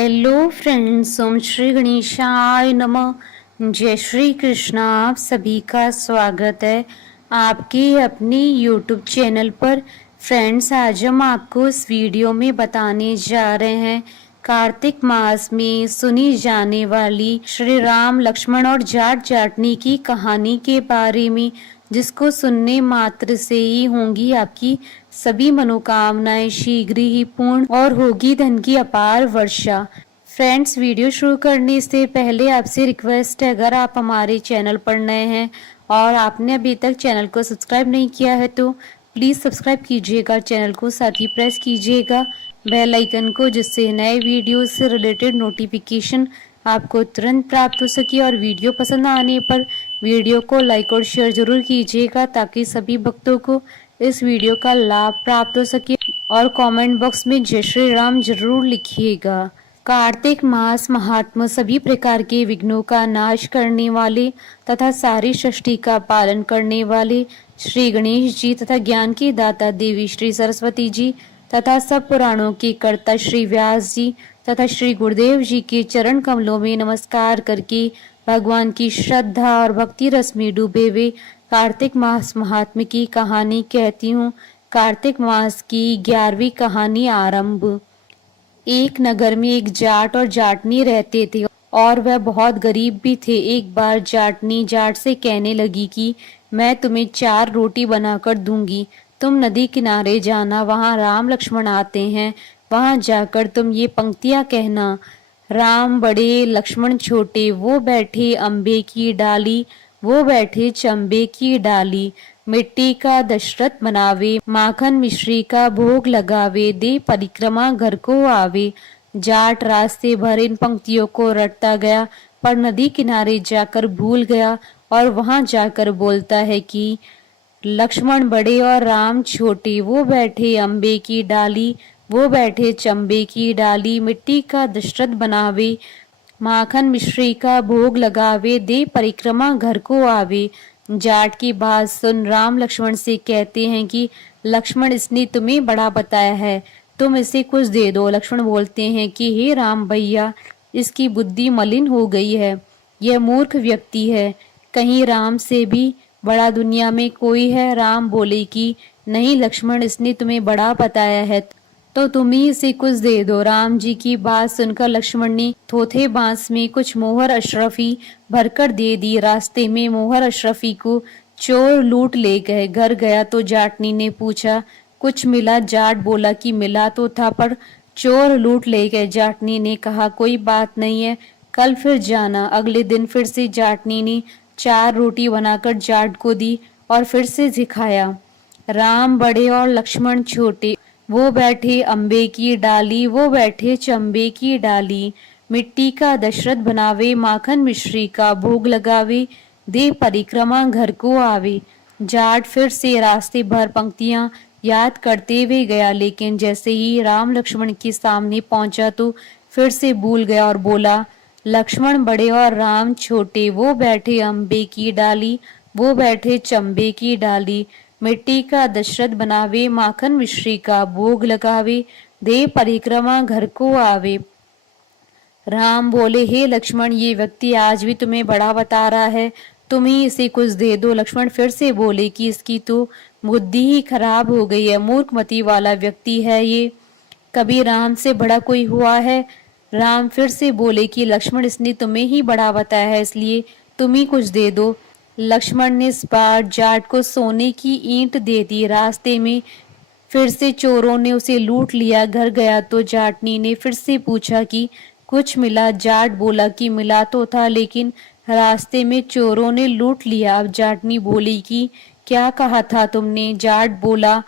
Hello friends, ओम श्री गणेशाय नमः। जय श्री कृष्णा। आप सभी का स्वागत है आपके अपने यूट्यूब चैनल पर। फ्रेंड्स, आज हम आपको इस वीडियो में बताने जा रहे हैं कार्तिक मास में सुनी जाने वाली श्री राम लक्ष्मण और जाट जाटनी की कहानी के बारे में, जिसको सुनने मात्र से ही होंगी आपकी सभी मनोकामनाएं शीघ्र ही पूर्ण और होगी धन की अपार वर्षा। फ्रेंड्स, वीडियो शुरू करने से पहले आपसे रिक्वेस्ट है, अगर आप हमारे चैनल पर नए हैं और आपने अभी तक चैनल को सब्सक्राइब नहीं किया है तो प्लीज सब्सक्राइब कीजिएगा चैनल को, साथ ही प्रेस कीजिएगा बेल आइकन को, जिससे नए वीडियो से रिलेटेड नोटिफिकेशन आपको तुरंत प्राप्त हो सके। और वीडियो पसंद आने पर वीडियो को लाइक और शेयर जरूर कीजिएगा, ताकि सभी भक्तों को इस वीडियो का लाभ प्राप्त हो सके। और कमेंट बॉक्स में जय श्री राम जरूर लिखिएगा। कार्तिक मास महात्मा सभी प्रकार के विघ्नों का नाश करने वाले तथा सारी सृष्टि का पालन करने वाले श्री गणेश जी तथा ज्ञान की दाता देवी श्री सरस्वती जी तथा सब पुराणों के कर्ता श्री व्यास जी तथा श्री गुरुदेव जी के चरण कमलों में नमस्कार करके भगवान की श्रद्धा और भक्ति रस में डूबे हुए कार्तिक मास महात्म्य की कहानी कहती हूँ। कार्तिक मास की 11वीं कहानी आरंभ। एक नगर में एक जाट और जाटनी रहते थे और वह बहुत गरीब भी थे। एक बार जाटनी जाट से कहने लगी कि मैं तुम्हें 4 रोटी बनाकर दूंगी, तुम नदी किनारे जाना, वहां राम लक्ष्मण आते हैं, वहां जाकर तुम ये पंक्तियां कहना। राम बड़े लक्ष्मण छोटे, वो बैठे अम्बे की डाली, वो बैठे चंबे की डाली। मिट्टी का दशरथ बनावे, माखन मिश्री का भोग लगावे, दे परिक्रमा घर को आवे। जाट रास्ते भर इन पंक्तियों को रटता गया, पर नदी किनारे जाकर भूल गया और वहां जाकर बोलता है कि लक्ष्मण बड़े और राम छोटे, वो बैठे अम्बे की डाली, वो बैठे चंबे की डाली। मिट्टी का दशरथ बनावे, माखन मिश्री का भोग लगावे, दे परिक्रमा घर को आवे। जाट की बात सुन राम लक्ष्मण से कहते हैं कि लक्ष्मण, इसने तुम्हें बड़ा बताया है, तुम इसे कुछ दे दो। लक्ष्मण बोलते हैं कि हे राम भैया, इसकी बुद्धि मलिन हो गई है, यह मूर्ख व्यक्ति है, कहीं राम से भी बड़ा दुनिया में कोई है। राम बोले कि नहीं लक्ष्मण, इसने तुम्हें बड़ा बताया है तो तुम ही इसे कुछ दे दो। राम जी की बात सुनकर लक्ष्मण ने थोथे बांस में कुछ मोहर अशरफी भरकर दे दी। रास्ते में मोहर अशरफी को चोर लूट ले गए। घर गया तो जाटनी ने पूछा कुछ मिला? जाट बोला कि मिला तो था, पर चोर लूट ले गए। जाटनी ने कहा कोई बात नहीं है, कल फिर जाना। अगले दिन फिर से जाटनी ने 4 रोटी बनाकर जाट को दी और फिर से सिखाया। राम बड़े और लक्ष्मण छोटे, वो बैठे अम्बे की डाली, वो बैठे चंबे की डाली। मिट्टी का दशरथ बनावे, माखन मिश्री का भोग लगावे, दे परिक्रमा घर को आवे। जाट फिर से रास्ते भर पंक्तियां याद करते हुए गया, लेकिन जैसे ही राम लक्ष्मण के सामने पहुंचा तो फिर से भूल गया और बोला लक्ष्मण बड़े और राम छोटे, वो बैठे अम्बे की डाली, वो बैठे चंबे की डाली। मिट्टी का दशरथ बनावे, माखन मिश्री का भोग लगावे, दे परिक्रमा घर को आवे। राम बोले हे लक्ष्मण, ये व्यक्ति आज भी तुम्हें बड़ा बता रहा है, तुम ही इसे कुछ दे दो। लक्ष्मण फिर से बोले कि इसकी तो बुद्धि ही खराब हो गई है, मूर्खमती वाला व्यक्ति है ये, कभी राम से बड़ा कोई हुआ है? राम फिर से बोले कि लक्ष्मण, इसने तुम्हें ही बड़ा बताया है, इसलिए तुम ही कुछ दे दो। लक्ष्मण ने इस बार जाट को सोने की ईंट दे दी। रास्ते में फिर से चोरों ने उसे लूट लिया। घर गया तो जाटनी ने फिर से पूछा कि कुछ मिला? जाट बोला कि मिला तो था, लेकिन रास्ते में चोरों ने लूट लिया। अब जाटनी बोली कि क्या कहा था तुमने? जाट बोला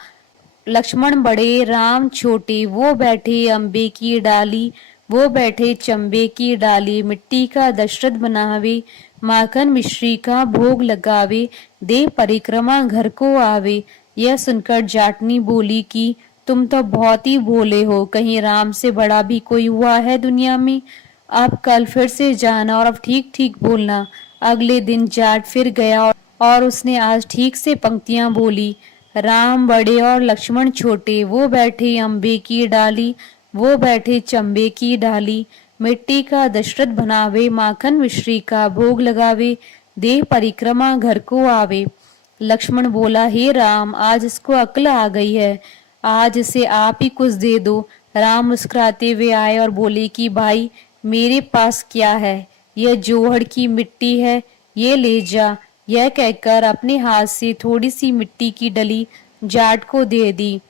लक्ष्मण बड़े राम छोटे, वो बैठे अम्बे की डाली, वो बैठे चंबे की डाली। मिट्टी का दशरथ बनावे, माखन मिश्री का भोग लगावे, दे परिक्रमा घर को आवे। यह सुनकर जाटनी बोली कि तुम तो बहुत ही भोले हो, कहीं राम से बड़ा भी कोई हुआ है दुनिया में? अब कल फिर से जाना और अब ठीक ठीक बोलना। अगले दिन जाट फिर गया और उसने आज ठीक से पंक्तियां बोली। राम बड़े और लक्ष्मण छोटे, वो बैठे अम्बे की डाली, वो बैठे चंबे की डाली, मिट्टी का दशरथ बनावे, माखन मिश्री का भोग लगावे, देह परिक्रमा घर को आवे। लक्ष्मण बोला, हे राम, आज इसको अक्ल आ गई है, आज इसे आप ही कुछ दे दो। राम मुस्कुराते हुए आए और बोले कि भाई, मेरे पास क्या है, यह जोहड़ की मिट्टी है, ये ले जा। यह कहकर अपने हाथ से थोड़ी सी मिट्टी की डली जाट को दे दी।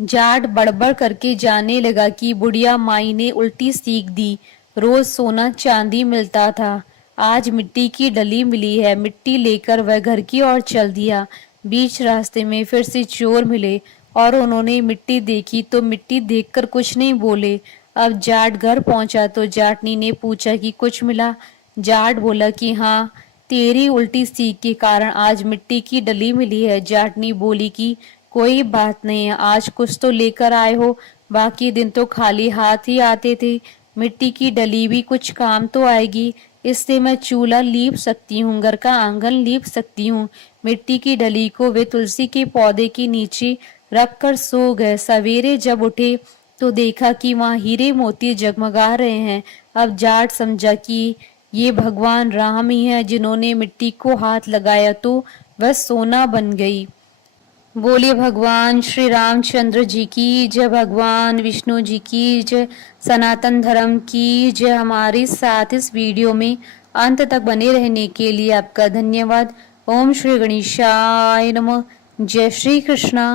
जाट बड़बड़ करके जाने लगा कि बुढ़िया माई ने उल्टी सीख दी, रोज सोना चांदी मिलता था, आज मिट्टी की डली मिली है। मिट्टी लेकर वह घर की ओर चल दिया। बीच रास्ते में फिर से चोर मिले और उन्होंने मिट्टी देखी तो मिट्टी देखकर कुछ नहीं बोले। अब जाट घर पहुंचा तो जाटनी ने पूछा कि कुछ मिला। जाट बोला कि हाँ, तेरी उल्टी सीख के कारण आज मिट्टी की डली मिली है। जाटनी बोली कि कोई बात नहीं है, आज कुछ तो लेकर आए हो, बाकी दिन तो खाली हाथ ही आते थे। मिट्टी की डली भी कुछ काम तो आएगी, इससे मैं चूल्हा लीप सकती हूँ, घर का आंगन लीप सकती हूँ। मिट्टी की डली को वे तुलसी के पौधे के नीचे रख कर सो गए। सवेरे जब उठे तो देखा कि वहाँ हीरे मोती जगमगा रहे हैं। अब जाट समझा कि ये भगवान राम ही है, जिन्होंने मिट्टी को हाथ लगाया तो वह सोना बन गई। बोलिए भगवान श्री रामचंद्र जी की जय, भगवान विष्णु जी की जय, सनातन धर्म की जय। हमारे साथ इस वीडियो में अंत तक बने रहने के लिए आपका धन्यवाद। ओम श्री गणेशाय नमः। जय श्री कृष्णा।